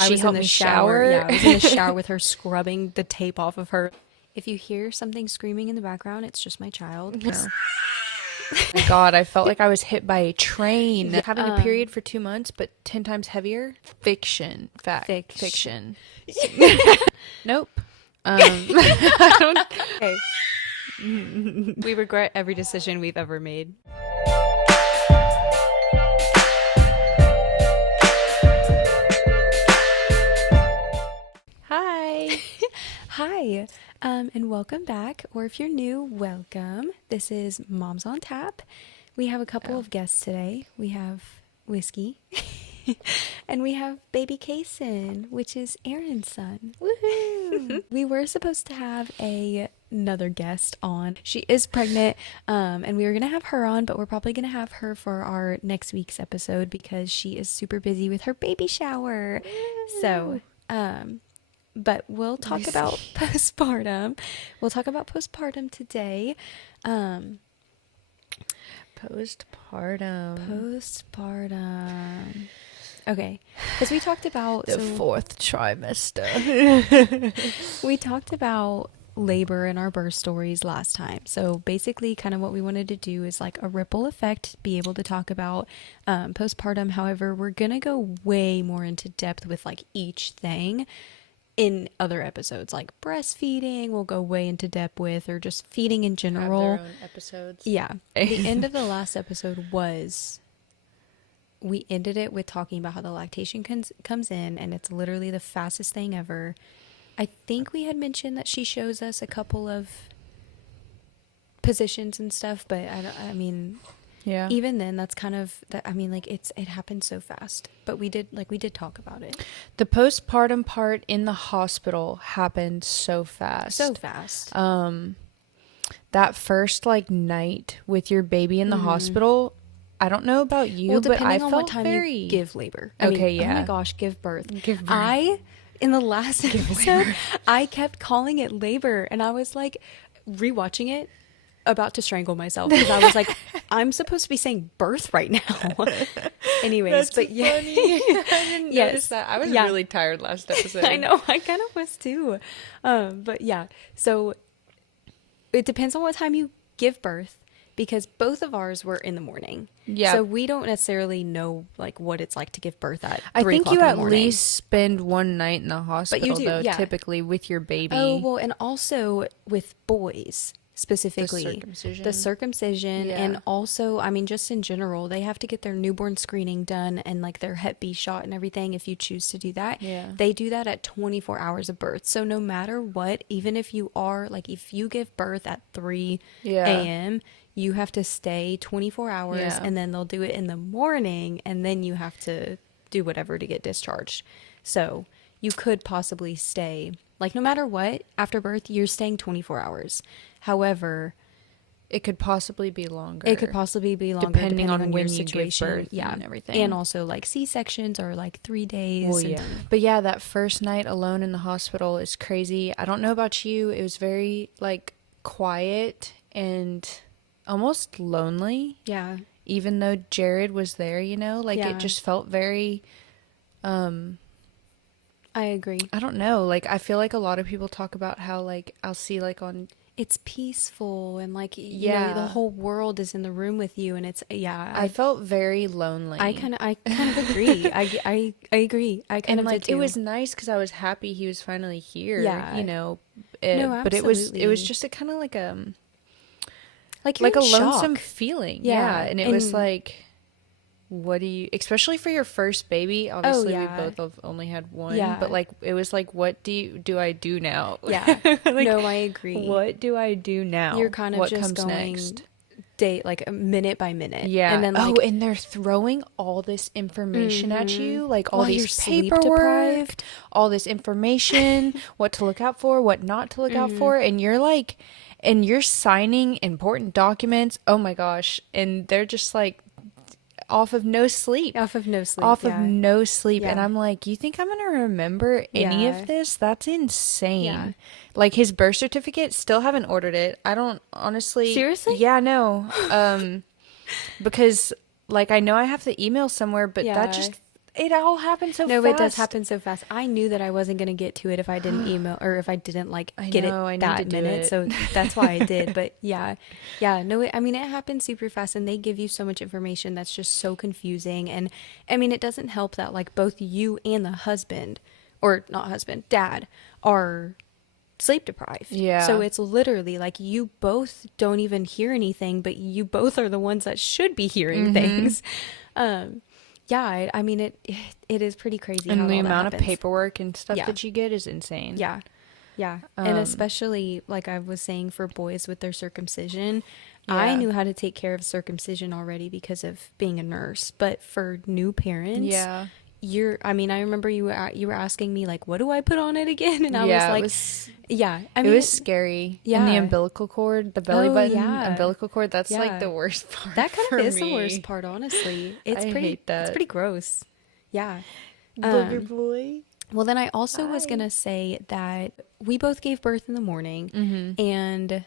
I She was in helped the me shower. shower. Yeah, I was in the shower with her scrubbing the tape off of her. If you hear something screaming in the background, it's just my child. No. My God, I felt like I was hit by a train. Yeah, Having a period for 2 months, but 10 times heavier. Fiction. Fact. Fiction. Nope. I don't. Okay. We regret every decision we've ever made. Hi. Hi, and welcome back. Or if you're new, welcome. This is Moms on Tap. We have a couple of guests today. We have Whiskey, and we have baby Kason, which is Aaron's son. Woohoo. We were supposed to have another guest on. She is pregnant, and we were gonna have her on, but we're probably gonna have her for our next week's episode because she is super busy with her baby shower. So, but we'll talk about postpartum. We'll talk about postpartum today. Postpartum. Okay, because we talked about The fourth trimester. we talked about labor in our birth stories last time. So basically, kind of what we wanted to do is like a ripple effect, be able to talk about postpartum. However, we're gonna go way more into depth with like each thing in other episodes, like breastfeeding we'll go way into depth with, or just feeding in general. Have their own episodes. Yeah. The end of the last episode was, we ended it with talking about how the lactation comes in, and it's literally the fastest thing ever. I think we had mentioned that she shows us a couple of positions and stuff, but I mean, Yeah. even then, that's kind of that. I mean, like it happened so fast, but we did talk about it The postpartum part in the hospital happened so fast. so fast. That first like night with your baby in the hospital, I don't know about you, Well, but I depending on felt what time very you give labor. Okay, Oh my yeah. gosh, give birth. Give birth. In the last episode, I kept calling it labor, and I was like rewatching it, about to strangle myself because I was like, I'm supposed to be saying birth right now. Anyways, but yeah, funny. I didn't Yes. notice that. I was Yeah. really tired last episode. I know, I kind of was too. But yeah, so it depends on what time you give birth, because both of ours were in the morning. Yeah. So we don't necessarily know like what it's like to give birth at I 3 think o'clock you in the at morning. least spend one night in the hospital, do, though, yeah. typically with your baby. Oh, well, and also with boys specifically. The circumcision, Yeah. and also, I mean, just in general, they have to get their newborn screening done and like their Hep B shot and everything if you choose to do that. Yeah. They do that at 24 hours of birth. So no matter what, even if you are, like if you give birth at 3 Yeah. a.m., you have to stay 24 hours Yeah. and then they'll do it in the morning, and then you have to do whatever to get discharged. So you could possibly stay, like no matter what, after birth, you're staying 24 hours. However, It could possibly be longer. it could possibly be longer Depending on your when you give situation. birth Yeah, and everything. and also like C-sections are like 3 days. Well, and- yeah. But yeah, that first night alone in the hospital is crazy. I don't know about you. It was very like quiet and almost lonely, yeah, even though Jared was there, you know, like Yeah. it just felt very, I agree. I don't know. Like, I feel like a lot of people talk about how like I'll see like on, It's peaceful and like Yeah. the whole world is in the room with you, and it's I felt very lonely. I kind of agree. I agree. I kind And of like did it too. was nice because I was happy he was finally here. Yeah. You know. No, but it was absolutely. just a kind of like like like you're a in lonesome shock. feeling. Yeah, Yeah. And it was and- like, what do you, especially for your first baby, obviously yeah. we both have only had one, Yeah. but like, it was like, what do I do now? Yeah. Like, No, I agree. what do I do now? You're kind of what just comes going next? day like a minute by minute. Yeah. And then like, and they're throwing all this information at you, like all While these you're sleep paperwork, deprived. all this information, what to look out for, what not to look out for, and you're like, and you're signing important documents. Oh my gosh. And they're just like off of no sleep. off of no sleep. Off of yeah. no sleep. And Yeah. I'm like, you think I'm going to remember any Yeah. of this? That's insane. Yeah. Like his birth certificate, still haven't ordered it. I don't honestly. Seriously? Yeah, no. Because like I know I have the email somewhere, but Yeah. that just, it all happened so No, fast. it does happen so fast. I knew that I wasn't going to get to it if I didn't email or if I didn't like I get it know, I need to that do minute. it. So that's why I did. But yeah, yeah, no, I mean, it happens super fast and they give you so much information that's just so confusing. And I mean, it doesn't help that like both you and the husband, or not husband, dad, are sleep deprived. So Yeah. it's literally like you both don't even hear anything, but you both are the ones that should be hearing Mm-hmm. things. Um, yeah, I mean it is pretty crazy how And the all that amount of happens. paperwork and stuff Yeah. that you get is insane. Yeah. Yeah. And especially like I was saying for boys with their circumcision, I Yeah. knew how to take care of circumcision already because of being a nurse, but for new parents, Yeah. I mean, I remember you were asking me like what do I put on it again? And I was Yeah, like, yeah. I it mean, was scary. And the yeah. umbilical cord, the belly Oh, button yeah. umbilical cord, that's like Yeah. the worst part That kind for of is the worst me. part, honestly. I hate It's that. pretty gross. Yeah. Booger Um, boy. well, then I also was Hi. gonna say that we both gave birth in the morning, Mm-hmm. and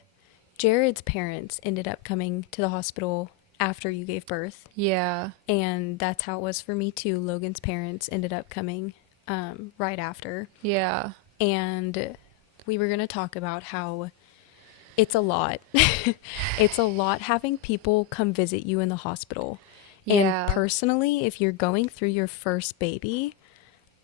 Jared's parents ended up coming to the hospital after you gave birth, Yeah. and that's how it was for me too. Logan's parents ended up coming right after, Yeah. and we were gonna talk about how it's a lot. It's a lot having people come visit you in the hospital. And Yeah. personally, if you're going through your first baby,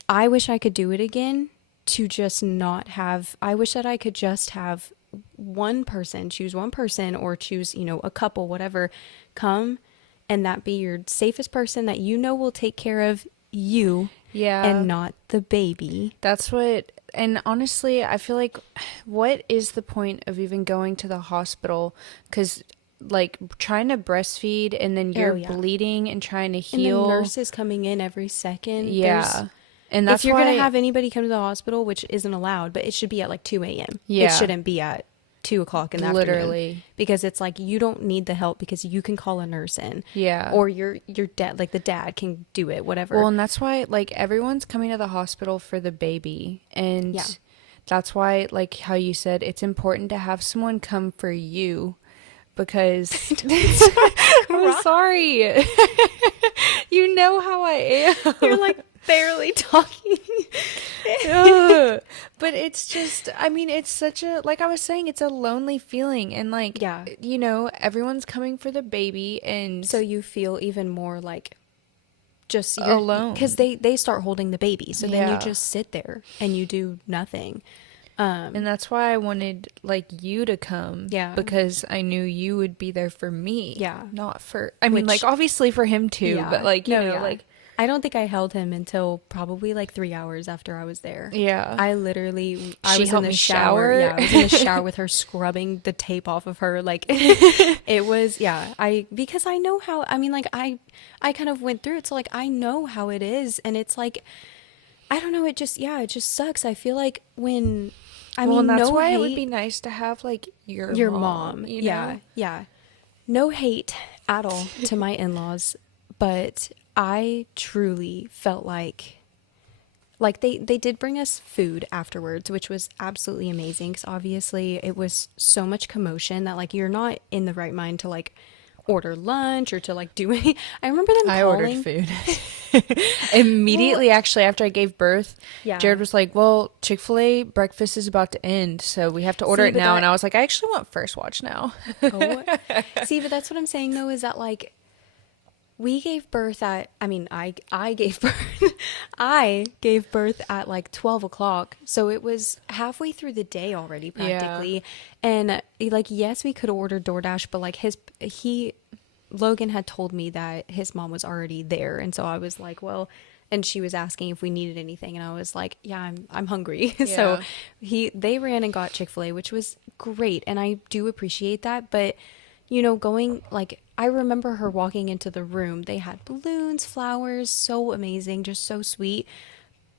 I wish I could do it again to just not have, I wish that I could just have one person, choose one person or choose, a couple, whatever, come and that be your safest person that you know will take care of you Yeah. and not the baby. That's what, and honestly, I feel like what is the point of even going to the hospital? Because, like, trying to breastfeed and then Oh, you're yeah. bleeding and trying to And then heal. nurses coming in every second. Yeah. And If that's you're going to why, have anybody come to the hospital, which isn't allowed, but it should be at like 2 a.m. It yeah, shouldn't be at 2 o'clock in the afternoon literally. because it's like you don't need the help because you can call a nurse in Yeah. or your dad, like the dad can do it, whatever. Well, and that's why, like, everyone's coming to the hospital for the baby. And Yeah. that's why, like, how you said, it's important to have someone come for you because I'm sorry. You know how I am. You're like barely talking. Ugh. But it's just, I mean, it's such a, like I was saying, it's a lonely feeling. And, like, Yeah. everyone's coming for the baby. And So you feel even more like just you're alone. because they start holding the baby. So then you Yeah. just sit there and you do nothing. And that's why I wanted, like, you to come. Yeah. Because I knew you would be there for me. Yeah. Not for, I mean, Which- like, obviously for him too. Yeah. But, like, No, yeah. like, I don't think I held him until probably like 3 hours after I was there. yeah. I literally, I She was in helped the me shower. shower. Yeah, I was in the shower with her scrubbing the tape off of her. Like it was, yeah. Because I know how, I mean, like I kind of went through it. So like, I know how it is. And it's like, I don't know. It just sucks. I feel like when, well, and that's no why hate, it would be nice to have, like, your mom. you Yeah. know? Yeah. No hate at all to my in-laws, but I truly felt like they did bring us food afterwards, which was absolutely amazing because obviously it was so much commotion that like you're not in the right mind to like order lunch or to like do any. I remember them I calling. ordered food. Immediately, actually, after I gave birth, Yeah. Jared was like, well, Chick-fil-A breakfast is about to end, so we have to order See, it but now. that- And I was like, I actually want First Watch now. Oh, see, but that's what I'm saying though is that like we gave birth at, I gave birth, I gave birth at like 12 o'clock. So it was halfway through the day already practically. And like, yes, we could order DoorDash, but like Logan had told me that his mom was already there. And so I was like, well, and she was asking if we needed anything. And I was like, yeah, I'm hungry. So they ran and got Chick-fil-A, which was great. And I do appreciate that. But going like I remember her walking into the room. They had balloons, flowers, so amazing, just so sweet.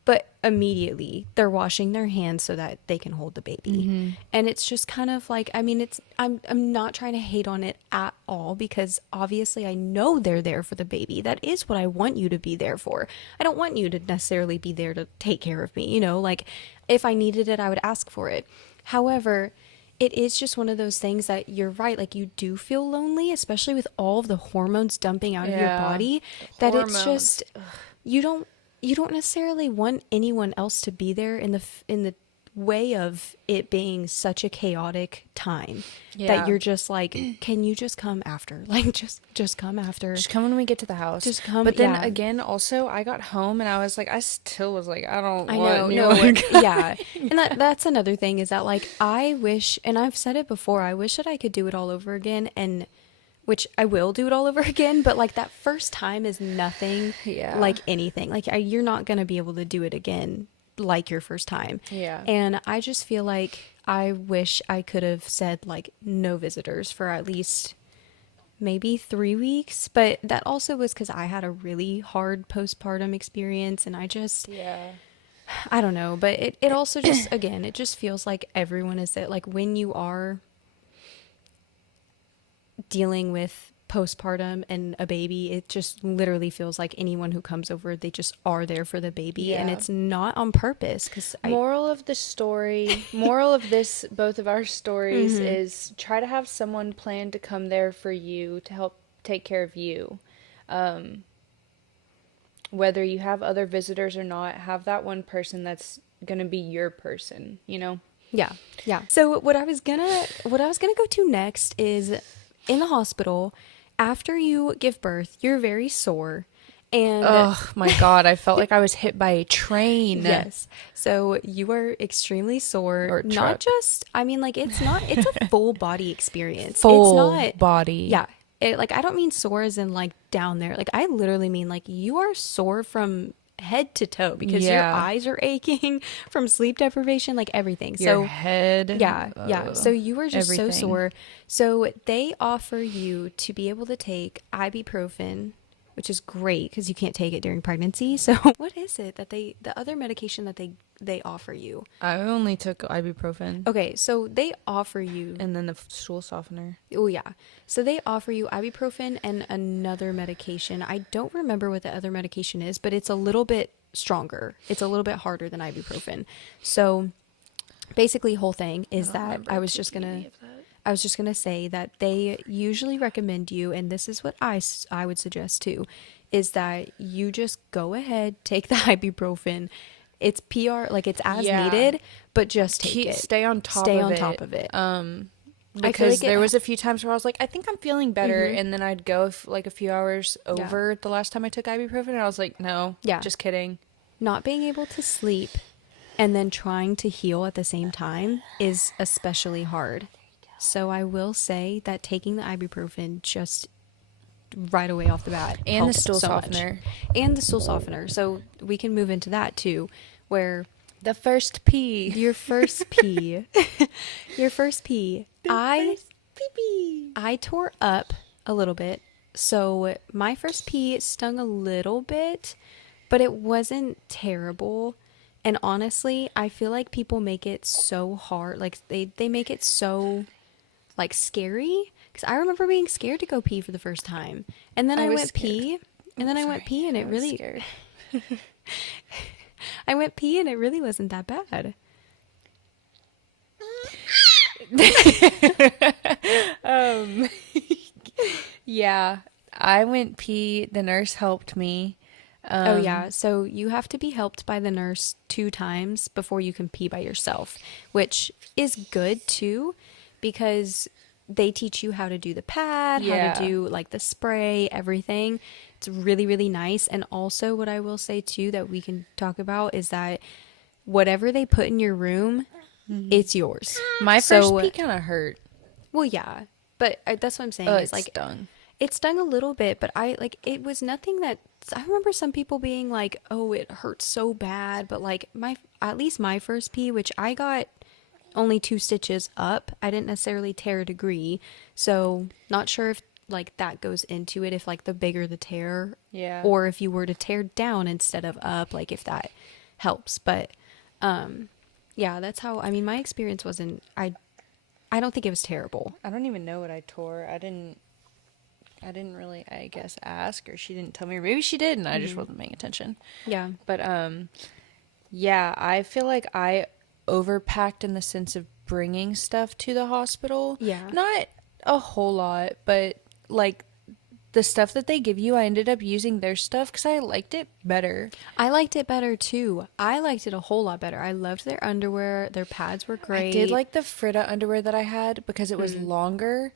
But immediately they're washing their hands so that they can hold the baby. And it's just kind of like, I'm not trying to hate on it at all because obviously I know they're there for the baby. That is what I want you to be there for. I don't want you to necessarily be there to take care of me, like if I needed it, I would ask for it. However, it is just one of those things that you're right. Like you do feel lonely, especially with all of the hormones dumping out of your Yeah. body, that it's Hormones. just, you don't necessarily want anyone else to be there in the way of it being such a chaotic time that Yeah. you're just like, can you just come after? Like just come after. Just come when we get to the house. Just come. But then Yeah. again, also, I got home and I was like, I still was like, I don't I want know, anyone. no, yeah. And that's another thing is that like I wish, and I've said it before, I wish that I could do it all over again, and which I will do it all over again, but like that first time is nothing Yeah. like anything. Like you're not going to be able to do it again like your first time. Yeah. And I just feel like I wish I could have said like no visitors for at least maybe 3 weeks, but that also was because I had a really hard postpartum experience, and Yeah. I don't know, but it also just, again, it just feels like everyone is there. Like when you are dealing with postpartum and a baby, it just literally feels like anyone who comes over, they just are there for the baby, and Yeah. it's not on purpose. Because Moral of the story, moral of this, both of our stories, is try to have someone plan to come there for you to help take care of you. Whether you have other visitors or not, have that one person that's gonna be your person, you know? yeah, yeah. So what I was gonna go to next is in the hospital after you give birth, you're very sore, and Oh my God, I felt like I was hit by a train. yes. So you are extremely sore. Or Not truck. just, I mean, like, it's a full body experience. It's Full not, body. yeah. Like, I don't mean sore as in, like, down there. Like, I literally mean, like, you are sore from head to toe because your Yeah. eyes are aching from sleep deprivation, like, everything. Your So, head. yeah, yeah. So you were just so everything. sore. So they offer you to be able to take ibuprofen, which is great because you can't take it during pregnancy. So what is it that the other medication that they offer you? I only took ibuprofen. Okay, so they offer you, And then the stool softener. oh yeah. So they offer you ibuprofen and another medication. I don't remember what the other medication is, but it's a little bit stronger. It's a little bit harder than ibuprofen. So basically whole thing is that I was just gonna say that they usually recommend you, and this is what I would suggest too, is that you just go ahead, take the ibuprofen. It's PR, like it's as Yeah. needed, but just take it. Stay on top Stay of on it. top of it. I feel Because like there was a few times where I was like, I think I'm feeling better, Mhm. and then I'd go like a few hours Yeah. over the last time I took ibuprofen, and I was like, no, Yeah. just kidding. Not being able to sleep and then trying to heal at the same time is especially hard. So I will say that taking the ibuprofen just right away off the bat And the helps stool so much. softener. And the stool softener. So we can move into that too, where The first pee. your first pee, your first pee, I tore up a little bit. So my first pee stung a little bit, but it wasn't terrible. And honestly, I feel like people make it so hard. Like they make it so like scary. Because I remember being scared to go pee for the first time. And then I I was went scared. pee. And then I went pee and it I was really scared. I went pee and it really wasn't that bad. Yeah, I went pee. The nurse helped me. Oh yeah, so you have to be helped by the nurse 2 times before you can pee by yourself, which is good too because they teach you how to do the pad, how Yeah. to do like the spray, everything. It's really, really nice. And also what I will say too that we can talk about is that whatever they put in your room, it's yours. My first So- pee kind of hurt. Well, yeah, but that's what I'm saying Oh, is it like stung. it stung a little bit, but it was nothing that I remember some people being like, "Oh, it hurts so bad," but like at least my first pee, which I got only 2 stitches up. I didn't necessarily tear a degree, so not sure if like that goes into it if like the bigger the tear, Yeah. or if you were to tear down instead of up, like if that helps. But yeah, that's how. I mean, my experience wasn't. I don't think it was terrible. I don't even know what I tore. I didn't really, I guess, ask, or she didn't tell me, or maybe she did and I just wasn't paying attention. Yeah. But yeah, I feel like I overpacked in the sense of bringing stuff to the hospital. Yeah. Not a whole lot, but like the stuff that they give you, I ended up using their stuff because I liked it better. I liked it better too. I liked it a whole lot better. I loved their underwear. Their pads were I did great. like the Frida underwear that I had because it was longer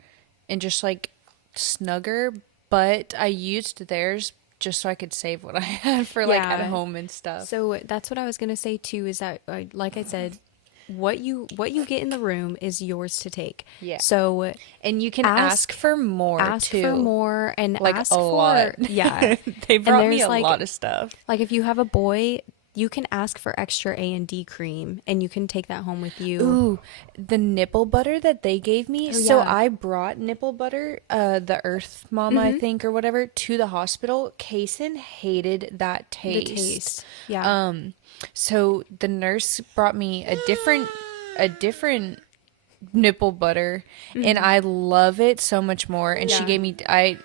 and just like snugger, but I used theirs just so I could save what I had for like at Yeah. home and stuff. So that's what I was gonna say too. Is that like I said, what you get in the room is yours to take. Yeah. So And you can ask ask for more ask too. for more and Like ask a lot. for yeah. They And brought me there's a lot of stuff. like if you have a boy, you can ask for extra A&D cream and you can take that home with you. Ooh, the nipple butter that they gave me. Oh, So yeah. I brought nipple butter, the Earth Mama, I think, or whatever, to the hospital. Kason hated that The taste. taste. Yeah. So the nurse brought me a different nipple butter, and I love it so much more. And Yeah.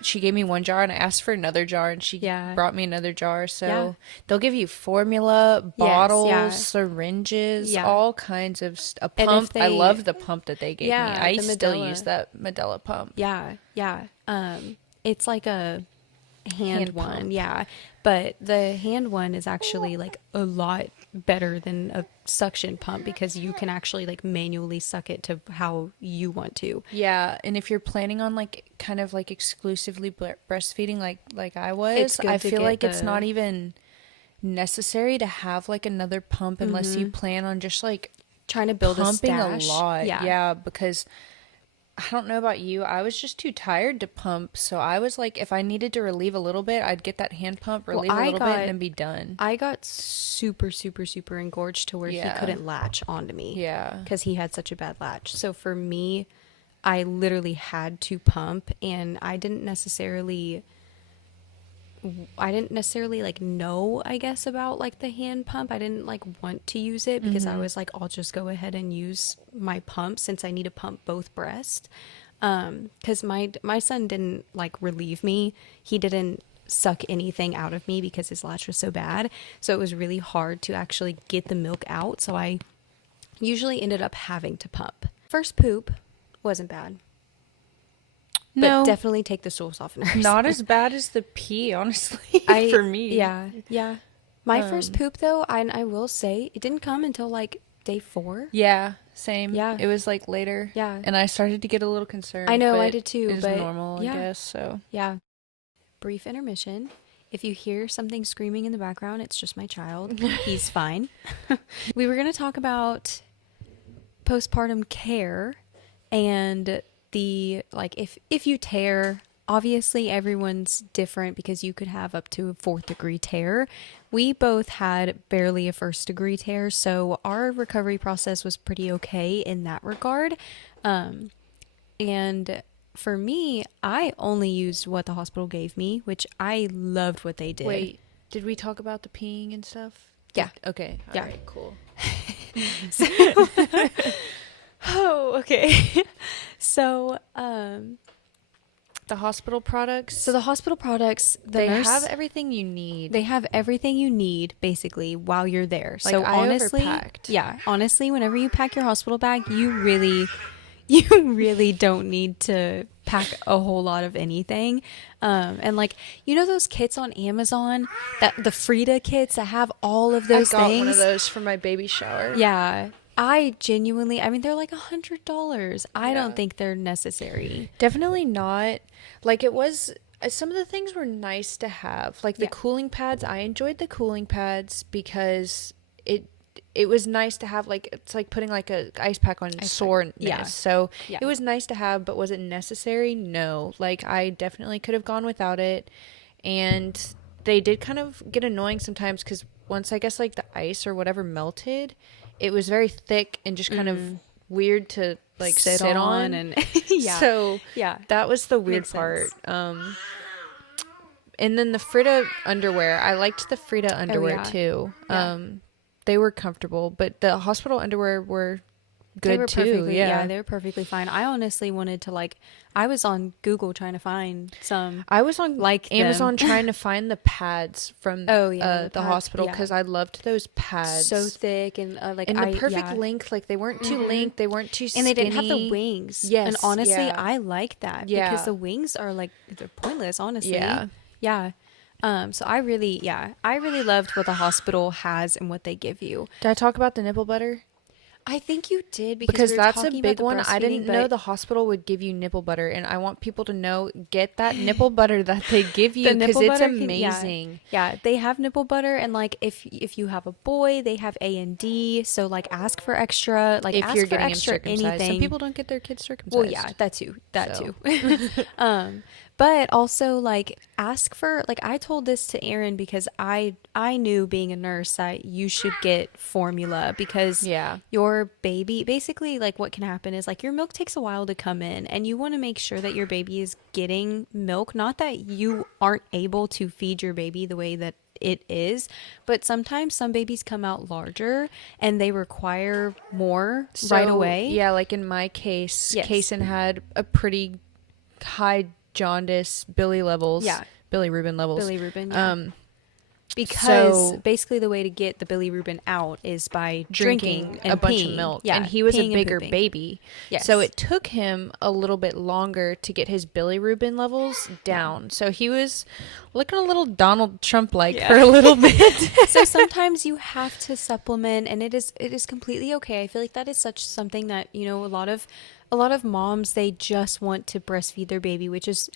she gave me one jar, and I asked for another jar, and she Yeah. brought me another jar. So Yeah. they'll give you formula, bottles, yeah. syringes, Yeah. all kinds of a And if pump. I they- love the pump that they gave me. Yeah, I the still Medela. use that Medela pump. Yeah, yeah. It's like a hand Hand one, pump. yeah. But the hand one is actually like a lot better than a suction pump because you can actually like manually suck it to how you want to. Yeah, and if you're planning on like kind of like exclusively breastfeeding like I It's was, good I to feel get like it's the- not even necessary to have like another pump unless you plan on just like Trying to build pumping a stash. lot. Yeah. Yeah, because I don't know about you, I was just too tired to pump, so I was like if I needed to relieve a little bit, I'd get that hand pump, Well, relieve a I little bit got- and then be done. I got super, super, super engorged to where he Yeah. couldn't latch onto me. Yeah. Because he had such a bad latch. So for me, I literally had to pump, and I didn't necessarily like know, I guess, about like the hand pump. I didn't like want to use it because I was like, I'll just go ahead and use my pump since I need to pump both breasts. Because my son didn't like relieve me. He didn't suck anything out of me because his latch was so bad. So it was really hard to actually get the milk out. So I usually ended up having to pump. First poop wasn't bad. But No, definitely take the stools off first. not as bad as the pee, honestly, for me. Yeah, yeah. My first poop though, I will say, it didn't come until like day 4. Yeah, same. Yeah. It was like later. Yeah. And I started to get a little concerned. I know, I but did too, It's but normal, yeah. I guess. So Yeah. Brief intermission. If you hear something screaming in the background, it's just my child. He's fine. We were going to talk about postpartum care and the like if you tear, obviously everyone's different because you could have up to a 4th degree tear. We both had barely a 1st degree tear, so our recovery process was pretty okay in that regard. And for me, I only used what the hospital gave me, which I loved what they did. wait, did we talk about the peeing and stuff? Yeah. Okay. Yeah. All right, cool. Oh, okay. So, The hospital products. so the hospital products, they have everything you need. they have everything you need basically while you're there. Like, So I honestly, overpacked. yeah, honestly, whenever you pack your hospital bag, you really don't need to pack a whole lot of anything. And like, you know those kits on Amazon, that the Frida kits that have all of those I got things? one of those for my baby shower. Yeah. I mean, they're like $100. I Yeah. don't think they're necessary. Definitely not. Like it was. Some of the things were nice to have, like the Yeah. cooling pads. I enjoyed the cooling pads because it was nice to have. Like it's like putting like a ice pack on soreness. Yeah. So Yeah. it was nice to have, but was it necessary? No. Like I definitely could have gone without it, and they did kind of get annoying sometimes because once I guess like the ice or whatever melted, it was very thick and just kind of weird to like sit on. and yeah. So yeah. that was the weird Makes part. sense. And then the Frida underwear. I liked the Frida underwear yeah. too. Yeah. They were comfortable, but the hospital underwear were They good were too. perfectly, yeah, Yeah. they were perfectly fine. I honestly wanted to like, I was on Google trying to find some I was on like them. Amazon trying to find the pads from Oh yeah, the the pads, hospital yeah, because I loved those so pads. thick and like And the I, perfect yeah, length, like they weren't too hmm linked, they weren't too and they didn't have the skinny. wings. And Yes, honestly, yeah. I like that because Yeah. the wings are like they're pointless. Honestly, Yeah. yeah. So I really, yeah, I really loved what the hospital has and what they give you. Did I talk about the nipple butter? I think you did because we Because were that's a talking about big the one. I breastfeeding, didn't know but the hospital would give you nipple butter, and I want people to know, get that nipple butter that they give the you because nipple it's butter can, yeah, amazing. yeah, they have nipple butter, and like if you have a boy, they have A&D. So like If you're ask for getting him extra circumcised, some anything. people don't get their kids Well, yeah, circumcised. that too, that So, too. um, but also like ask for like I told this to Aaron because I knew being a nurse that you should get formula because yeah. your baby basically like what can happen is like your milk takes a while to come in and you want to make sure that your baby is getting milk, not that you aren't able to feed your baby the way that it is, but sometimes some babies come out larger and they require more right So, away. yeah, like in my case, Yes. Kason had a pretty high jaundice Yeah. bilirubin levels. Billy Rubin, yeah. Um, Because so basically the way to get the bilirubin out is by drinking drinking a and bunch of peeing. milk, and Yeah, he was a peeing and bigger pooping. baby. Yes. So it took him a little bit longer to get his bilirubin levels Yeah. down. So he was looking a little Donald Trump like Yeah. for a little bit. So sometimes you have to supplement and it is completely okay. I feel like that is such something that, you know, a lot of moms they just want to breastfeed their baby, which is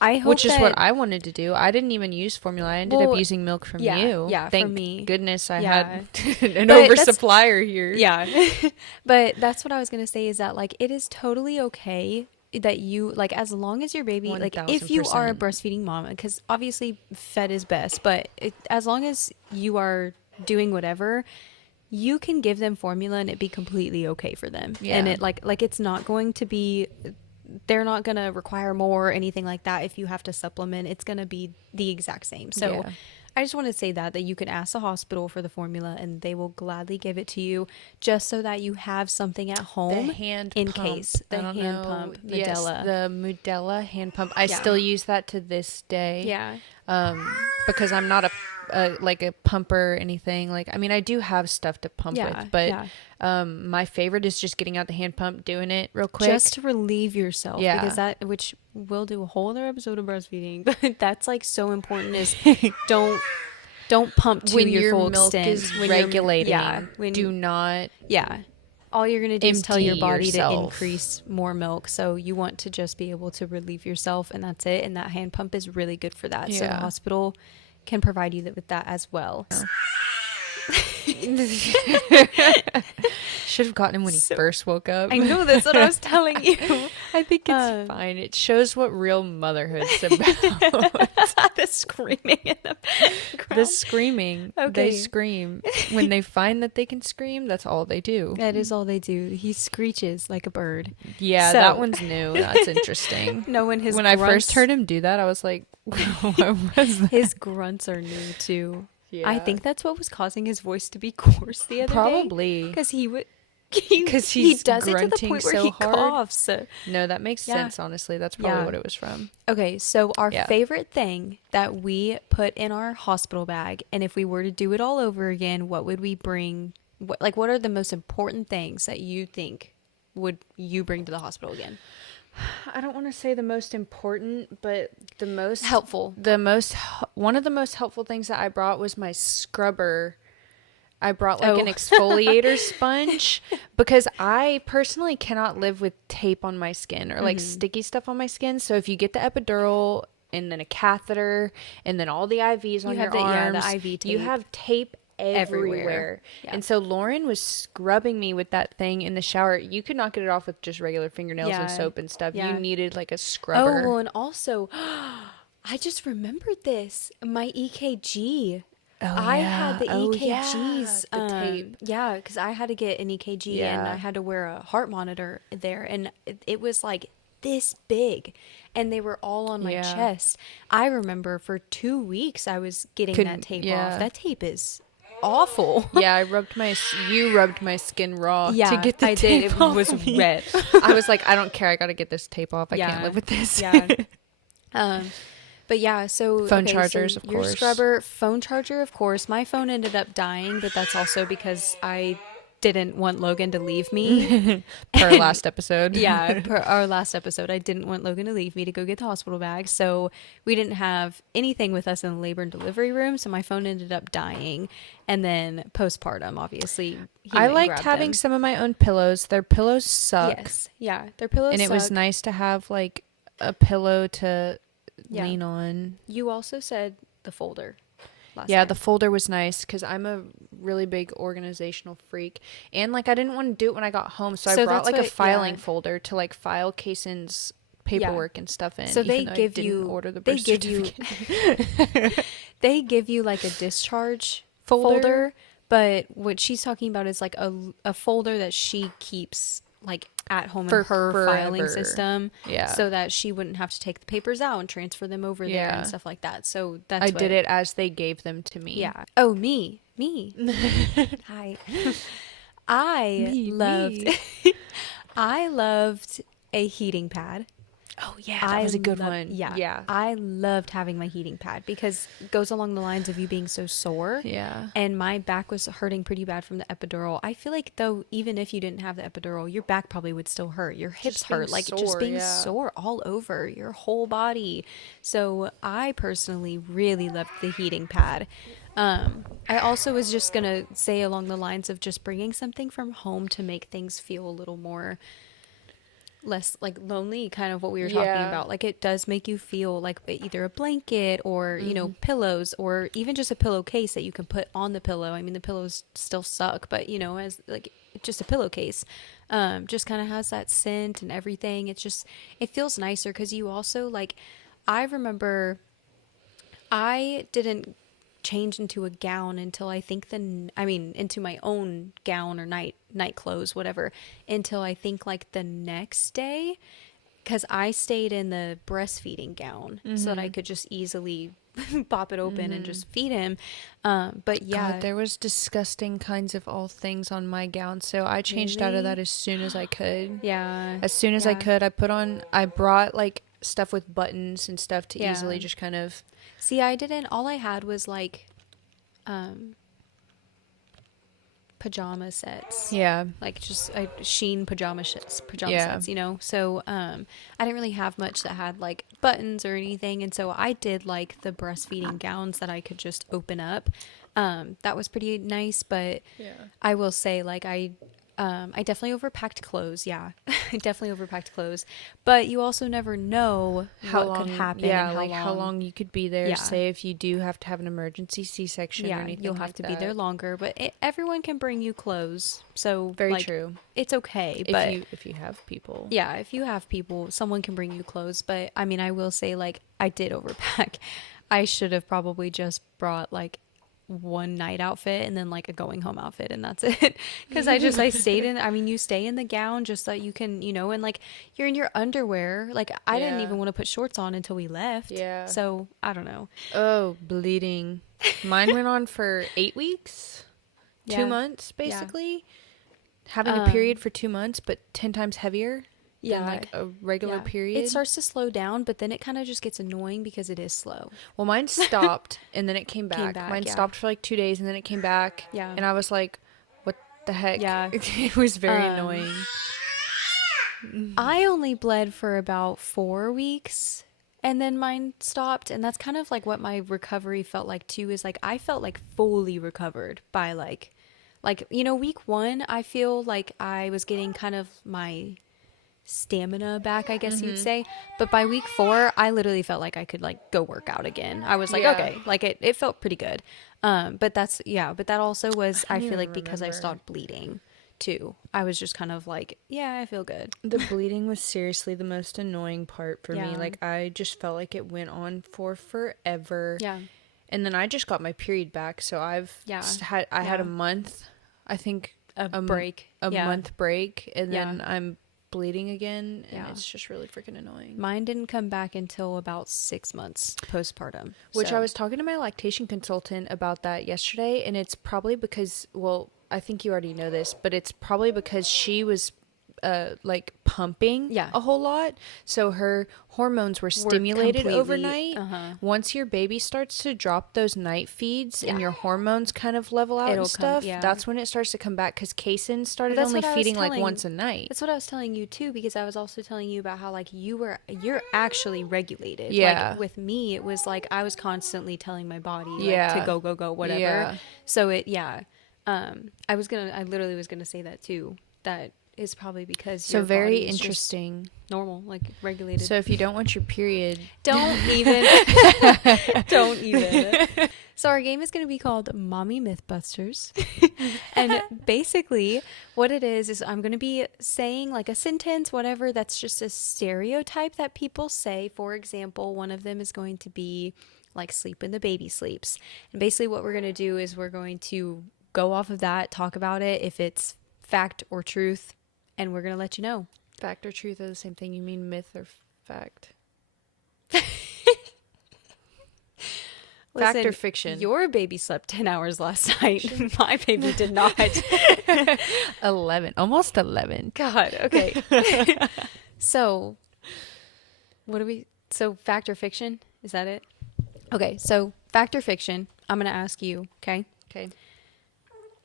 I hope Which is what that I wanted to do. I didn't even use formula. I ended up well, using milk from yeah, you. yeah, from Thank me. goodness I Yeah. had an But that's oversupplier here. yeah. But that's what I was going to say is that like it is totally okay that you like as long as your baby like if you are a 1000%. breastfeeding mom because obviously fed is best, but as long as you are doing whatever you can give them formula and it be completely okay for them. And Yeah. it like it's not going to be they're not going to require more or anything like that. If you have to supplement, it's going to be the exact same. So Yeah. I just want to say that you can ask the hospital for the formula and they will gladly give it to you just so that you have something at home The hand in pump. case. I The don't hand know. pump, Yes, Medela. the Mudella hand pump. I Yeah. still use that to this day. Yeah. Because I'm not a like a pumper or anything. Like, I mean, I do have stuff to pump Yeah. with, but Yeah. my favorite is just getting out the hand pump, doing it real quick. Just to relieve yourself. Yeah. Because that, which we'll do a whole other episode of breastfeeding, but that's like so important is don't pump to when your your full milk extent. is When regulating, yeah. do not Yeah. All you're going to do is tell empty your body to yourself. increase more milk. So you want to just be able to relieve yourself and that's it. And that hand pump is really good for that. So the Yeah. hospital can provide you with that as well. Should have gotten him when he So- first woke up. I know that's what I was telling you. I think it's fine. It shows what real motherhood's about. The screaming in the background. The screaming. Okay. They scream. When they find that they can scream, that's all they do. That is all they do. He screeches like a bird. Yeah, So- that one's new. That's interesting. No, when his When I grunts, first heard him do that, I was like, what was that? his grunts are new too. Yeah. I think that's what was causing his voice to be coarse the other day. Probably. Because he would. 'Cause he he's does it to the grunting point where so he hard. coughs. No, that makes Yeah. sense, honestly. That's probably Yeah. what it was from. Okay, so our Yeah. favorite thing that we put in our hospital bag, and if we were to do it all over again, what would we bring? What are the most important things that you think would you bring to the hospital again? I don't want to say the most important, but the most Helpful. one of the most helpful things that I brought was my scrubber. I brought like an Oh. exfoliator sponge because I personally cannot live with tape on my skin or like sticky stuff on my skin. So if you get the epidural and then a catheter and then all the IVs on your have the arms, IV you tape have tape everywhere. everywhere. Yeah. And so Lauren was scrubbing me with that thing in the shower. You could not get it off with just regular fingernails Yeah. and soap and stuff. Yeah. You needed like a Oh, scrubber. well, and also, I just remembered this. My EKG. I had the Oh, EKGs. yeah, the tape. Yeah, because I had to get an EKG and Yeah. I had to wear a heart monitor there. And it was like this big. And they were all on my Yeah. chest. I remember for 2 weeks I was getting Couldn't- that tape yeah. off. That tape is awful. Yeah, you rubbed my skin raw to Yeah, get the I did. It tape off was me. red. I was like, I don't care. I got to get this tape off. I can't Yeah. live with this. Yeah. Um, but yeah, so Phone okay, chargers, so of your course. scrubber, phone charger, of course. My phone ended up dying, but that's also because I didn't want Logan to leave me. Per And last episode. yeah, per our last episode, I didn't want Logan to leave me to go get the hospital bag. So we didn't have anything with us in the labor and delivery room. So my phone ended up dying. And then postpartum, obviously, he I went and liked grabbed having them. some of my own pillows. Their pillows suck. Yes. Yeah. Their pillows And it was suck. nice to have like a pillow to Yeah. lean on. You also said the folder last Yeah, time. the folder was nice because I'm a really big organizational freak. And like I didn't want to do it when I got home. So I So brought that's like a what, filing yeah. folder to like file Kaysen's Yeah. paperwork and stuff in. So they even though give I didn't you, order the they birth give you, certificate. they give you like a discharge Folder? folder, but what she's talking about is like a folder that she keeps like at home For in her filing forever. system, Yeah. so that she wouldn't have to take the papers out and transfer them over there Yeah. and stuff like that. So that's I what, did it as they gave them to me. Yeah. Oh, me. Hi. I Me, loved me. I loved a heating pad. Oh yeah, that was a good love- one. Yeah. Yeah. I loved having my heating pad because it goes along the lines of you being so sore. Yeah. And my back was hurting pretty bad from the epidural. I feel like though, even if you didn't have the epidural, your back probably would still hurt. Your hips Just being hurt, like just sore, being yeah. sore all over your whole body. So I personally really loved the heating pad. I also was just gonna say along the lines of just bringing something from home to make things feel a little more less like lonely, kind of what we were talking Yeah. about. Like it does make you feel like either a blanket or you know, Mm-hmm. pillows, or even just a pillowcase that you can put on the pillow. I mean, the pillows still suck, but you know, as like just a pillowcase, just kind of has that scent and everything. It's just, it feels nicer because you also like, I remember I didn't change into a gown until I think into my own gown or night clothes, whatever, until I think like the next day, because I stayed in the breastfeeding gown so that I could just easily pop it open and just feed him. But yeah, God, there was disgusting kinds of all things on my gown, so I changed out of that Really? as soon as I could. yeah, As soon as I yeah. could, I brought like stuff with buttons and stuff to Yeah. easily just kind of. See, I didn't. All I had was like, pajama sets. Yeah. Like just sheen pajama Yeah. sets, you know. So I didn't really have much that had like buttons or anything, and so I did like the breastfeeding gowns that I could just open up. That was pretty nice, but Yeah. I will say like I definitely overpacked clothes. Yeah, I definitely overpacked clothes. But you also never know what could happen. Yeah, and like how long you could be there. Yeah. Say if you do have to have an emergency C-section or Yeah, anything you'll have like to that. be there longer. But everyone can bring you clothes, so Very like, true. It's okay. If But if you have people. yeah, if you have people, someone can bring you clothes. But I mean, I will say, like, I did overpack. I should have probably just brought like one night outfit and then like a going home outfit, and that's it. Because I stayed in. I mean, you stay in the gown just so you can, you know, and like you're in your underwear. Like I didn't Yeah. even want to put shorts on until we left. Yeah. So I don't know. Oh, bleeding. Mine went on for 8 weeks. Yeah. 2 months, Yeah. basically. Having a period for 2 months, but 10 times heavier than Yeah. like a regular Yeah. period. It starts to slow down, but then it kind of just gets annoying because it is slow. Well, mine stopped and then it came back. back, Mine yeah. stopped for like 2 days and then it came back. Yeah. And I was like, what the heck? Yeah. It was very annoying. I only bled for about 4 weeks and then mine stopped. And that's kind of like what my recovery felt like too, is like I felt like fully recovered by like, you know, week 1, I feel like I was getting kind of my stamina back, I guess you'd say. But by week 4, I literally felt like I could like go work out again. I was like, Yeah. okay, like it felt pretty good. But that also was, I don't feel like even because I remember. stopped bleeding too. I was just kind of like, yeah, I feel good. The bleeding was seriously the most annoying part for me. Yeah. Like, I just felt like it went on for forever. Yeah. And then I just got my period back, so Yeah. I had Yeah. a month, I think A m- break. a Yeah. month break, and Yeah. then I'm bleeding again, and Yeah. it's just really freaking annoying. Mine didn't come back until about 6 months postpartum. Which So- I was talking to my lactation consultant about that yesterday, and it's probably because, well, I think you already know this, but it's probably because she was like pumping Yeah. a whole lot, so her hormones were stimulated completely- overnight. uh-huh. Once your baby starts to drop those night feeds Yeah. and your hormones kind of level out It'll and come- stuff, yeah. that's when it starts to come back, because Kason started That's only what I was feeding like telling- once a night. That's what I was telling you too, because I was also telling you about how like you're actually regulated. Yeah. Like with me, it was like I was constantly telling my body like, Yeah. to go, whatever. Yeah. So I literally was gonna say that too. That is probably because So your very body is just interesting. normal, like regulated. So if you don't want your period, don't even. Don't even. So our game is going to be called Mommy Mythbusters. And basically what it is I'm going to be saying like a sentence, whatever, that's just a stereotype that people say. For example, one of them is going to be like sleep when the baby sleeps. And basically what we're going to do is we're going to go off of that, talk about it, if it's fact or truth, and we're going to let you know. fact or truth are the same thing. You mean myth or fact? Fact or Listen, fiction? Your baby slept 10 hours last night. My baby did not. 11. Almost 11. God, okay. So, so fact or fiction? Is that it? Okay, so fact or fiction, I'm going to ask you, okay? Okay.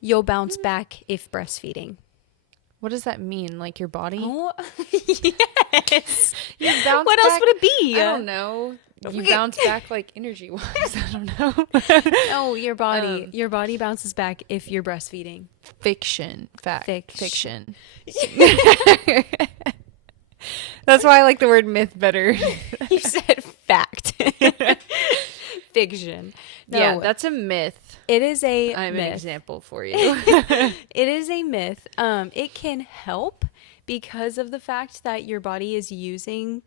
You'll bounce back if breastfeeding. What does that mean? Like your body? Oh, yes. You bounce What else back- would it be? I don't know. You bounce back like energy wise. I don't know. No, your body bounces back if you're breastfeeding. Fiction. Fact. Fiction. Fiction. That's why I like the word myth better. You said fact. Fiction. No, Yeah, that's a myth. it is a I'm myth. an example for you. It is a myth. It can help because of the fact that your body is using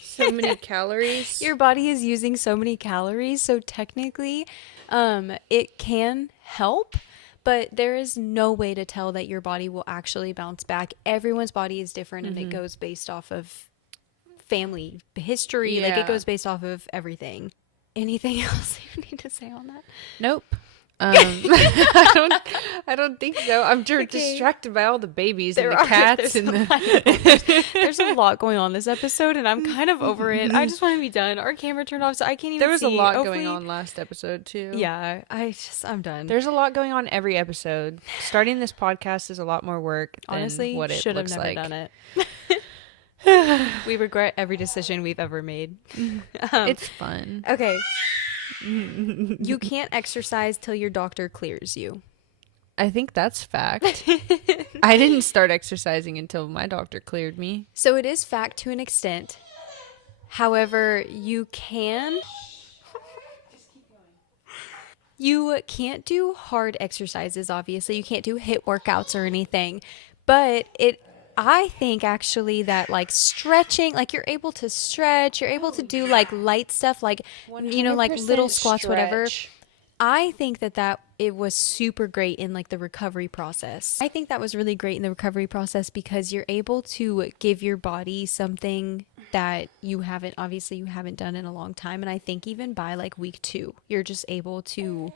So many calories. your body is using so many calories. So technically, it can help, but there is no way to tell that your body will actually bounce back. Everyone's body is different, and it goes based off of family history. Like Yeah. it goes based off of everything. Anything else you need to say on that? Nope. I don't think so. I'm distracted by all the babies and the cats and There's a lot going on this episode, and I'm kind of over it. I just want to be done. Our camera turned off, so I can't even. There was a see. lot Hopefully- going on last episode too. Yeah, I'm done. There's a lot going on every episode. Starting this podcast is a lot more work than Honestly, what it should have looks never like. done it. We regret every decision we've ever made. It's fun. Okay. You can't exercise till your doctor clears you. I think that's fact. I didn't start exercising until my doctor cleared me. So it is fact to an extent. However, you can't do hard exercises, obviously. You can't do HIIT workouts or anything. But I think actually that like stretching, like you're able to stretch, you're able to do like light stuff, like, you know, like little squats, whatever. I think that it was super great in like the recovery process. I think that was really great in the recovery process because you're able to give your body something that you haven't done in a long time. And I think even by like week 2, you're just able to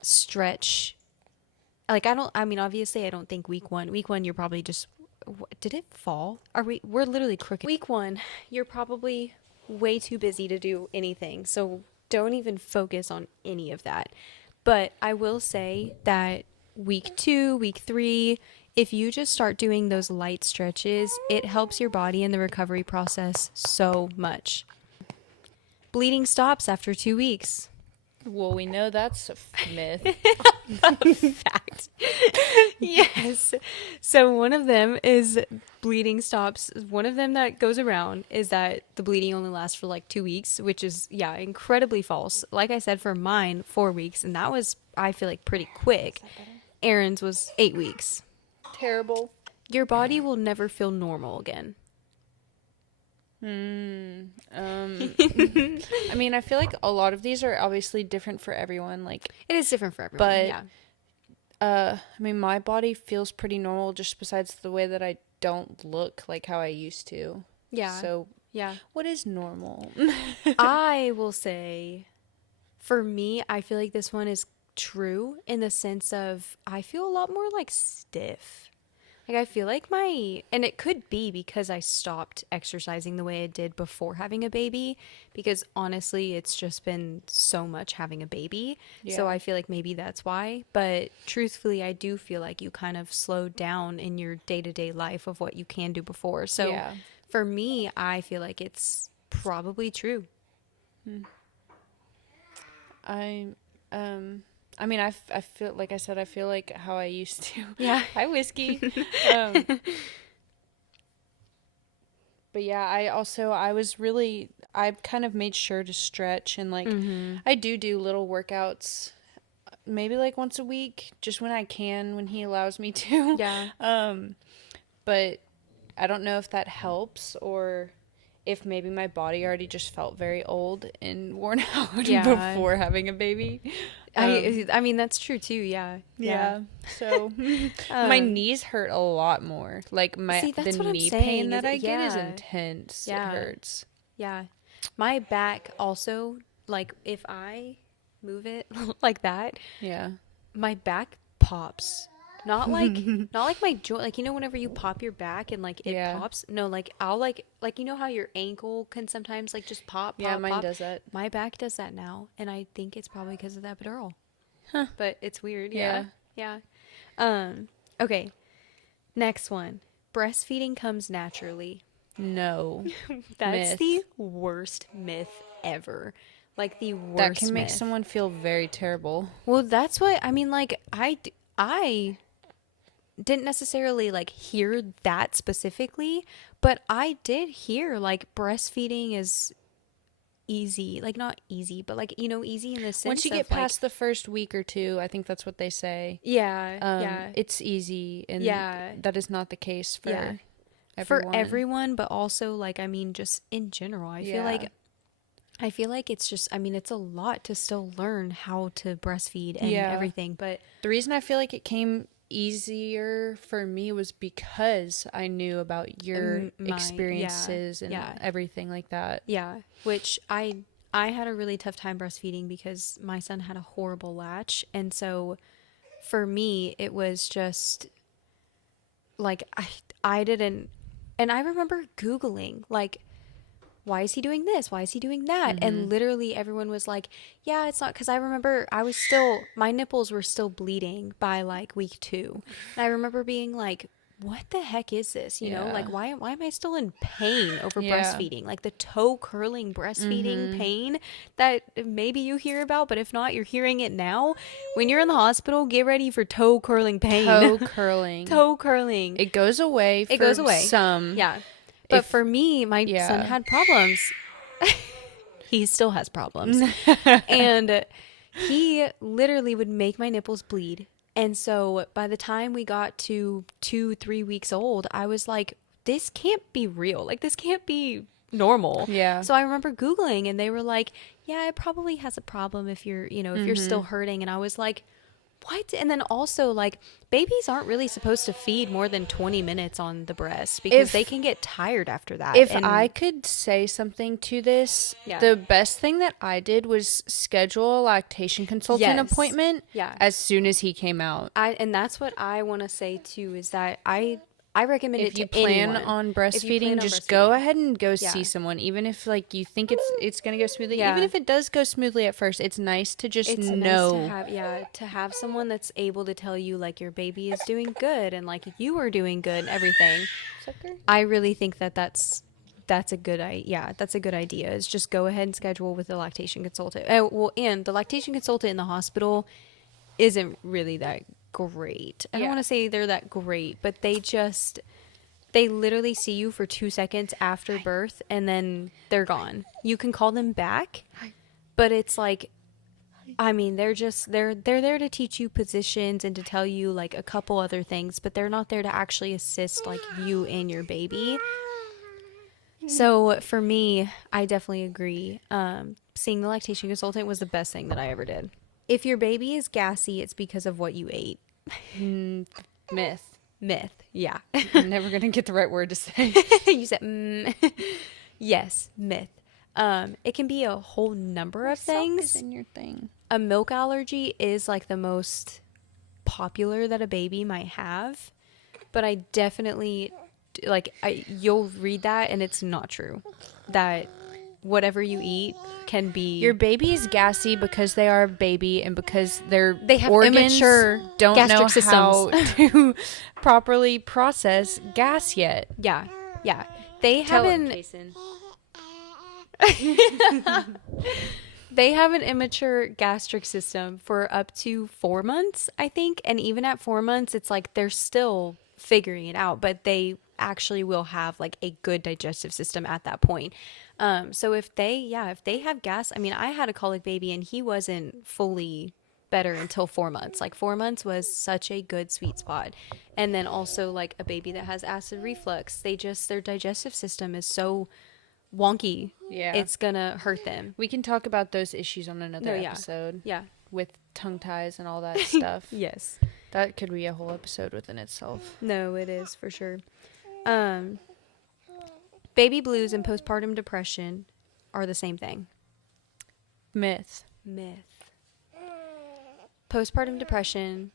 stretch. Like obviously I don't think week one you're probably just, did it fall? We're literally crooked. Week 1, you're probably way too busy to do anything. So don't even focus on any of that. But I will say that week 2, week 3, if you just start doing those light stretches, it helps your body in the recovery process so much. Bleeding stops after 2 weeks. Well, we know that's a myth. Fact. Yes. So one of them is bleeding stops. One of them that goes around is that the bleeding only lasts for like 2 weeks, which is, incredibly false. Like I said, for mine, 4 weeks. And that was, I feel like, pretty quick. Aaron's was 8 weeks. Terrible. Your body will never feel normal again. I mean, I feel like a lot of these are obviously different for everyone. Like, It is different for everyone. But yeah. I mean, my body feels pretty normal just besides the way that I don't look like how I used to. Yeah. So, Yeah. what is normal? I will say, for me, I feel like this one is true in the sense of I feel a lot more like stiff. Like I feel like and it could be because I stopped exercising the way I did before having a baby, because honestly, it's just been so much having a baby. So Yeah. I feel like maybe that's why. But truthfully, I do feel like you kind of slowed down in your day-to-day life of what you can do before. So Yeah. for me, I feel like it's probably true. I I mean, I feel like I said I feel like how I used to. Yeah. Hi, whiskey. Um, but yeah, I was really I kind of made sure to stretch and like Mm-hmm. I do little workouts maybe like once a week just when I can when he allows me to. Yeah. Um, but I don't know if that helps or if maybe my body already just felt very old and worn out Yeah. before having a baby. I mean that's true too. Yeah. Yeah. Yeah. So my knees hurt a lot more. Like See, the that's what I'm knee pain saying. that I get is Yeah. intense. It Yeah. hurts. Yeah. My back also, like, if I move it like that, Yeah. my back pops. Not like, not like my joint. Like, whenever you pop your back and like it Yeah. pops. No, like I'll like how your ankle can sometimes like just pop, Yeah, pop, mine pop. does that. My back does that now, and I think it's probably because of that epidural. Huh. But it's weird. Yeah. Yeah. Yeah. Um. Okay. Next one. Breastfeeding comes naturally. No. That's the Myth. worst myth ever. Like the That worst can make myth. someone feel very terrible. Well, that's what I mean. Like I didn't necessarily like hear that specifically, but I did hear like breastfeeding is easy. Like not easy, but like easy in the Once sense you of get like past the first week or two, I think that's what they say. yeah, yeah, It's easy, and yeah, that is not the case yeah. for For everyone. everyone, but also like I mean just in general. Yeah. I feel like it's just, I mean, it's a lot to still learn how to breastfeed and Yeah. everything, but The reason I feel like it came easier for me was because I knew about your yeah, experiences and yeah, everything like that. yeah, which I had a really tough time breastfeeding because my son had a horrible latch. And so for me, it was just like, I didn't, and I remember Googling, like, why is he doing this? Why is he doing that? And literally everyone was like, yeah, it's not. Because I remember my nipples were still bleeding by like week 2. And I remember being like, what the heck is this? Yeah. Like why am I still in pain over Yeah. breastfeeding? Like the toe curling breastfeeding pain that maybe you hear about, but if not, you're hearing it now. When you're in the hospital, get ready for toe curling pain. Toe curling. Toe curling. It goes away It for goes away. some. Yeah. But If for me, my son yeah. had problems. He still has problems. And he literally would make my nipples bleed. And so by the time we got to 2, 3 weeks old, I was like, this can't be real. Like, this can't be normal. Yeah. So I remember Googling and they were like, yeah, it probably has a problem if if you're still hurting. And I was like, what? And then also, like, babies aren't really supposed to feed more than 20 minutes on the breast because they If can get tired after that. if And I could say something to this, yeah. the best thing that I did was schedule a lactation consultant Yes. appointment Yeah. as soon as he came out. And that's what I want to say too is that I recommend If it you to plan anyone. on If you plan breastfeeding, on just go breastfeeding. ahead and go Yeah. see someone. Even if like you think it's gonna go smoothly, Yeah. even if it does go smoothly at first, it's nice to just It's know. nice to have someone that's able to tell you like your baby is doing good and like you are doing good and everything. Sucker. I really think that that's a good that's a good idea. Is just go ahead and schedule with the lactation consultant. Well, and the lactation consultant in the hospital isn't really that great. I don't Yeah. want to say they're that great, but they literally see you for 2 seconds after birth and then they're gone. You can call them back, but it's like, I mean, they're there to teach you positions and to tell you like a couple other things, but they're not there to actually assist like you and your baby. So for me, I definitely agree. Seeing the lactation consultant was the best thing that I ever did. If your baby is gassy, it's because of what you ate. Mm, myth. Myth. Yeah. I'm never gonna get the right word to say. You said yes, myth. It can be a whole number My of sock is things. in your thing. A milk allergy is like the most popular that a baby might have, but I definitely like you'll read that and it's not true. That whatever you eat can Your be baby is gassy because they are a baby and because their they have organs immature don't know gastric systems. how to properly process gas yet. Yeah. Yeah. They Tell him, haven't Kason. they have an immature gastric system for up to 4 months, I think. And even at 4 months, it's like they're still figuring it out, but they actually will have like a good digestive system at that point. So if they have gas, I mean, I had a colic baby and he wasn't fully better until 4 months. Like 4 months was such a good sweet spot. And then also like a baby that has acid reflux, their digestive system is so wonky, Yeah. it's gonna hurt them. We can talk about those issues on another No, yeah. episode. Yeah. With tongue ties and all that stuff. Yes. That could be a whole episode within itself. No, it is for sure. Baby blues and postpartum depression are the same thing. Myth. Myth. Postpartum depression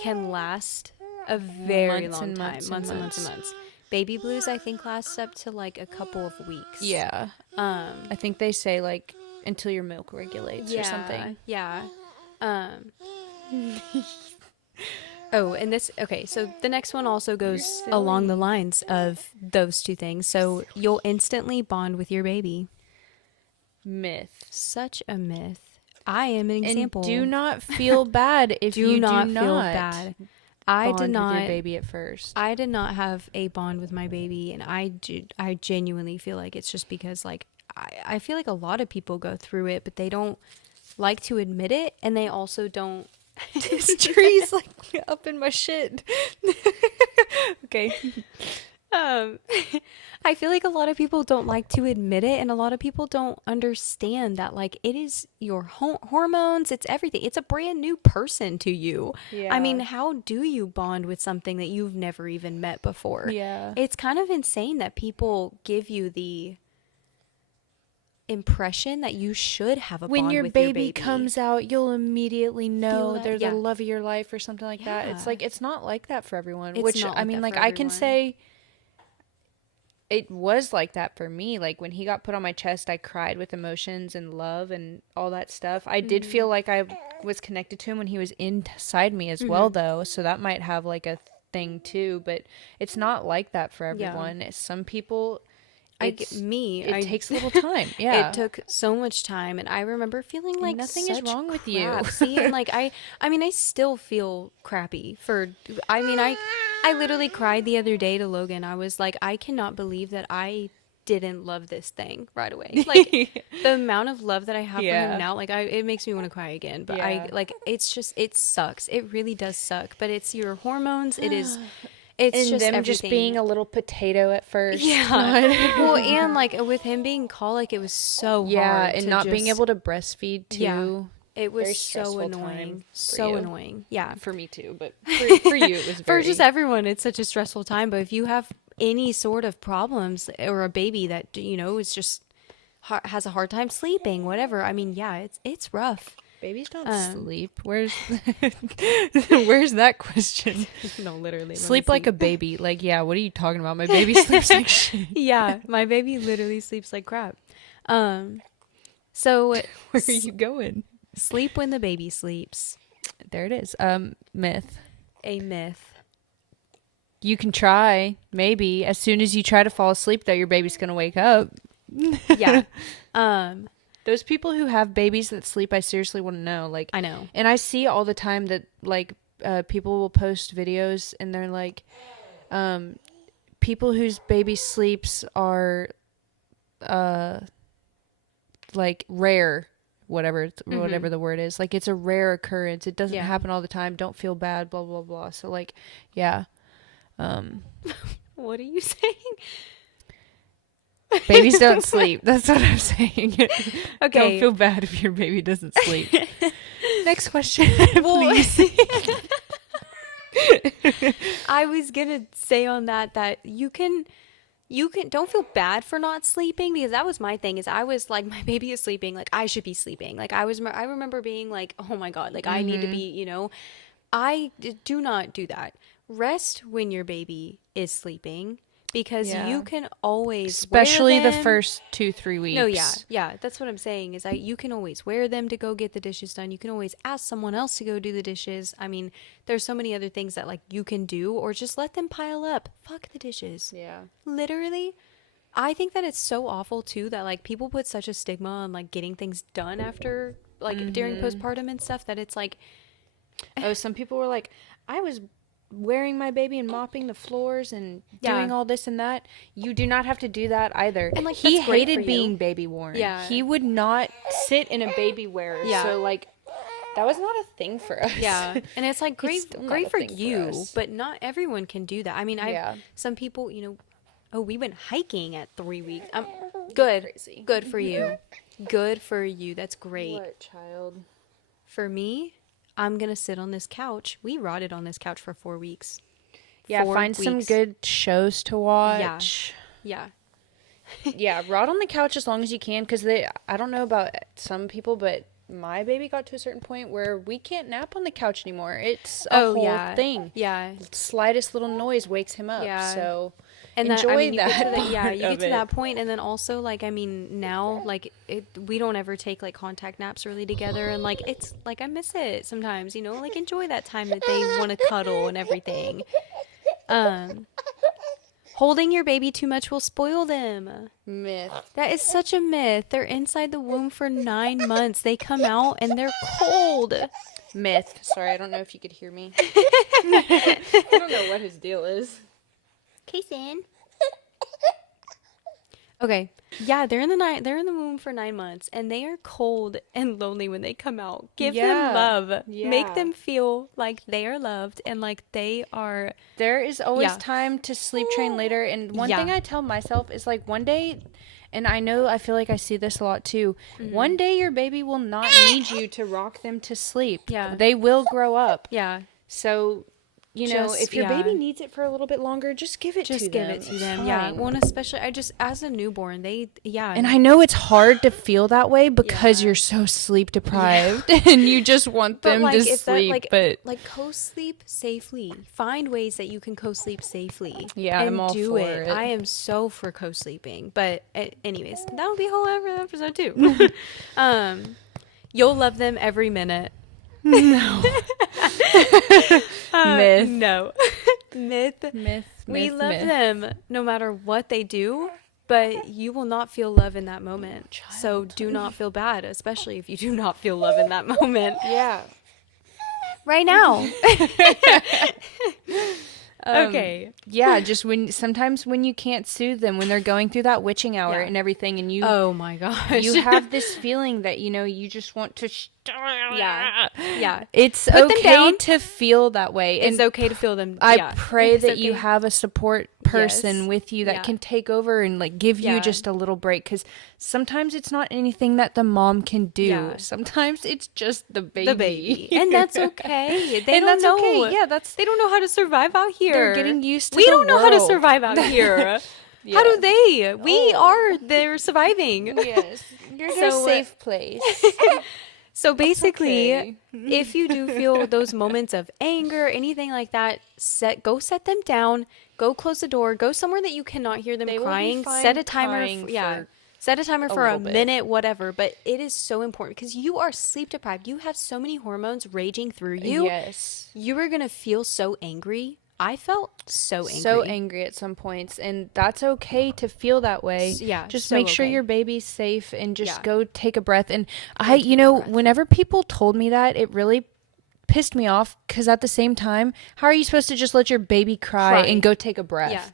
can last a very Months long and time. months and Months and months and months. months. Baby blues, I think, lasts up to like a couple of weeks. Yeah. I think they say like until your milk regulates or something. Yeah. Oh, and so the next one also goes along the lines of those two things. So you'll instantly bond with your baby. Myth. Such a myth. I am an example. And do not feel bad if do you not do feel not bad. bond with your baby at first. I did not have a bond with my baby, and I genuinely feel like it's just because like I feel like a lot of people go through it, but they don't like to admit it, and they also don't. This tree's like up in my shit. Okay. I feel like a lot of people don't like to admit it, and a lot of people don't understand that like it is your hormones, it's everything. It's a brand new person to you. Yeah. I mean, how do you bond with something that you've never even met before? Yeah. It's kind of insane that people give you the impression that you should have a When bond your with baby your baby comes out, you'll immediately know that- they're yeah. the love of your life or something like that. Yeah. It's like it's not like that for everyone. It's Which not I like mean, that like for I can everyone. say it was like that for me. Like when he got put on my chest, I cried with emotions and love and all that stuff. I did feel like I was connected to him when he was inside me as well, though. So that might have like a thing too. But it's not like that for Yeah. everyone. Some people, it takes a little time. Yeah, It took so much time, and I remember feeling like nothing is such wrong with you. crap. See, and like I mean, I still feel crappy for. I mean, I literally cried the other day to Logan. I was like, I cannot believe that I didn't love this thing right away. Like the amount of love that I have for Yeah. him now, like it makes me want to cry again. But Yeah. it sucks. It really does suck. But it's your hormones. It's And just them everything. just being a little potato at first. Yeah. Well, and like with him being colic, it was so Yeah, hard and to not being just- able to breastfeed too. Yeah. It Very was so stressful time annoying. for So you. annoying. Yeah. For me too, but for you it was For very just everyone, it's such a stressful time. But if you have any sort of problems or a baby that, is just has a hard time sleeping, whatever. I mean, yeah, it's rough. babies don't sleep. Where's where's that question? No, literally. Sleep like a baby. Like, yeah, what are you talking about? My baby sleeps like shit. Yeah, my baby literally sleeps like crap. So Where are you going? sleep when the baby sleeps. There it is. Myth. A myth. You can try, maybe. As soon as you try to fall asleep, though, your baby's gonna wake up. Yeah. Those people who have babies that sleep, I seriously want to know. Like, I know. and I see all the time that like people will post videos and they're like, people whose baby sleeps are like rare, whatever the word is. Like it's a rare occurrence. It doesn't Yeah. happen all the time. Don't feel bad. Blah blah blah. So like, yeah. What are you saying? Babies don't sleep. That's what I'm saying. Okay. Don't feel bad if your baby doesn't sleep. Next question, Well, please. I was gonna say on that you can don't feel bad for not sleeping, because that was my thing. Is I was like, my baby is sleeping, like I should be sleeping. Like I remember being like, oh my god, like I need to be, do not do that. Rest when your baby is sleeping, because you Yeah. can always wear Especially the them. first 2-3 No, yeah, weeks. yeah, that's what I'm saying. Is you can always wear them to go get the dishes done. You can always ask someone else to go do the dishes. I mean, there's so many other things that like you can do, or just let them pile up. Fuck the dishes. Yeah. Literally, I think that it's so awful too that like people put such a stigma on like getting things done after, like during postpartum and stuff, that it's like, Oh, some people were like, I was wearing my baby and mopping the floors and doing yeah, all this and that. You do not have to do that either. and like He that's great for hated being you. baby worn. Yeah. He would not sit in a baby wear. Yeah. So like that was not a thing for us. Yeah, and it's like It's still not great a for thing for you, us. but not everyone can do that. I mean, Yeah. some people, oh, we went hiking at 3 weeks. Good, Crazy. good for you, good for you. That's great. What child? For me, I'm gonna sit on this couch. We rotted on this couch for 4 weeks. Yeah, 4 find some weeks. good shows to watch. Yeah, Yeah, rot on the couch as long as you can, because I don't know about some people, but my baby got to a certain point where we can't nap on the couch anymore. It's a oh whole yeah, thing. yeah. Slightest little noise wakes him up. Yeah. So And that, I enjoy mean, you get that. to that, yeah, part you get of to it. that point, and then also, like, I mean, now, like, we don't ever take like contact naps really together, and like, it's like I miss it sometimes, like enjoy that time that they want to cuddle and everything. Um, Holding your baby too much will spoil them. Myth. That is such a myth. They're inside the womb for 9 months. They come out and they're cold. Myth. Sorry, I don't know if you could hear me. I don't know what his deal is. Kason. Okay. Yeah, they're in the womb for 9 months, and they are cold and lonely when they come out. Give them Yeah. love. Yeah. Make them feel like they are loved and like they are. There is always Yeah. time to sleep train later. And one Yeah. thing I tell myself is like one day, and I feel like I see this a lot too. One day your baby will not need you to rock them to sleep. Yeah. They will grow up. Yeah. So, Just- if your yeah. baby needs it for a little bit longer, just give it to them. Just give it to It's them. Yeah. fine. Well, and especially as a newborn, yeah. And I know it's hard to feel that way because Yeah. you're so sleep deprived and you just want But them like, to if that, sleep. like, but co-sleep safely. Find ways that you can co-sleep safely. Yeah, and I'm all do for it. it. I am so for co-sleeping. But anyways, that will be a whole other episode too. You'll love them every minute. no. Myth. No. Myth. Myth. We myth, love myth. them no matter what they do, but you will not feel love in that moment. So do not feel bad, especially if you do not feel love in that moment. Yeah. Right now. Um, Okay. Yeah, just sometimes when you can't soothe them, when they're going through that witching hour Yeah. and everything, and you Oh my gosh. you have this feeling that you just want to. Yeah. Yeah. It's Put them okay down. to feel that way, It's and okay to feel them. I Yeah. pray It's that you okay. have a support person Yes. with you that Yeah. can take over and like give you Yeah. just a little break, because sometimes it's not anything that the mom can do. Yeah. Sometimes it's just the baby. The baby. And that's okay. They And don't that's know. okay. Yeah, They don't know how to survive out here. They're getting used to We the don't know how to world. survive out here. Yeah. How do they? We Oh. are. They're surviving. Yes, you're in So, a safe place. So basically, okay. if you do feel those moments of anger, anything like that, go set them down. Go close the door. Go somewhere that you cannot hear them They will be crying. fine Set a timer. crying for Set a timer for a little bit. minute, whatever. But it is so important because you are sleep deprived. You have so many hormones raging through you. Yes. You are gonna feel so angry. I felt so angry. So angry at some points, and that's okay to feel that way. Yeah, Just so make sure okay. your baby's safe and just Yeah. go take a breath. And take a breath. whenever people told me that, it really pissed me off, because at the same time, how are you supposed to just let your baby cry Cry. and go take a breath? Yeah.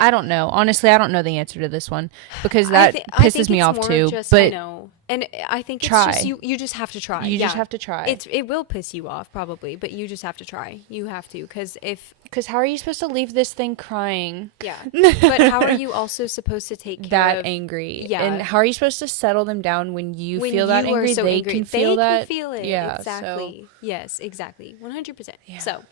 I don't know. Honestly, I don't know the answer to this one, because I that I pisses think me it's off more too. just, I But know. And I think it's Try. just you just have to try. you just Yeah. have to try. It will piss you off probably, but you just have to try. You have to, because Because how are you supposed to leave this thing crying yeah. But how are you also supposed to take care that of angry? Yeah. And how are you supposed to settle them down when you when feel that you are angry? so They angry? can feel that. They can feel it. Yeah. Exactly. Yes, exactly. 100%. Yeah. So,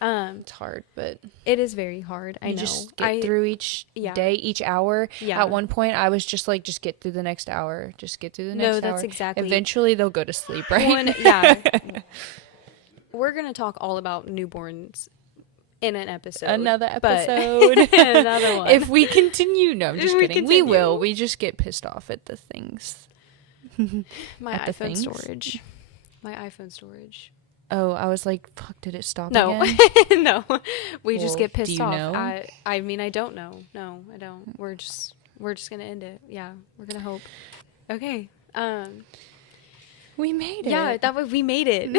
It's hard, but It is very hard. I you know. just get through each yeah. day, each hour. Yeah. At one point, I was just like, just get through the next hour. Just get through the next No, hour. that's exactly. Eventually, they'll go to sleep, right? Well, yeah. We're going to talk all about newborns in an episode. Another episode. Another one. If we continue. No, I'm just If we kidding. We continue. will. We just get pissed off at the things. My at the iPhone things. storage. My iPhone storage. Oh, I was like, fuck, did it stop No. again? No. We just Well, get do pissed you off. know? I mean, I don't know. No, I don't. We're just going to end it. Yeah. We're going to hope. Okay. We made it. Yeah, we made it.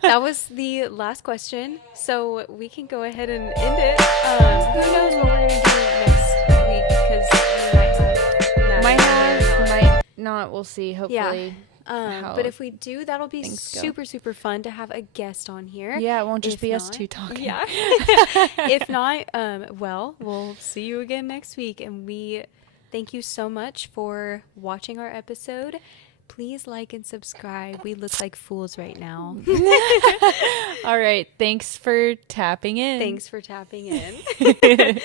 That was the last question, so we can go ahead and end it. Who knows what we're gonna do next week? Because we might have, might not. We'll see. Hopefully. Yeah. But if we do, that'll be things go. super, super fun to have a guest on here. Yeah, it won't just If be us not- two talking. Yeah. If not, well, we'll see you again next week, and we thank you so much for watching our episode. Please like and subscribe. We look like fools right now. All right. Thanks for tapping in. Thanks for tapping in.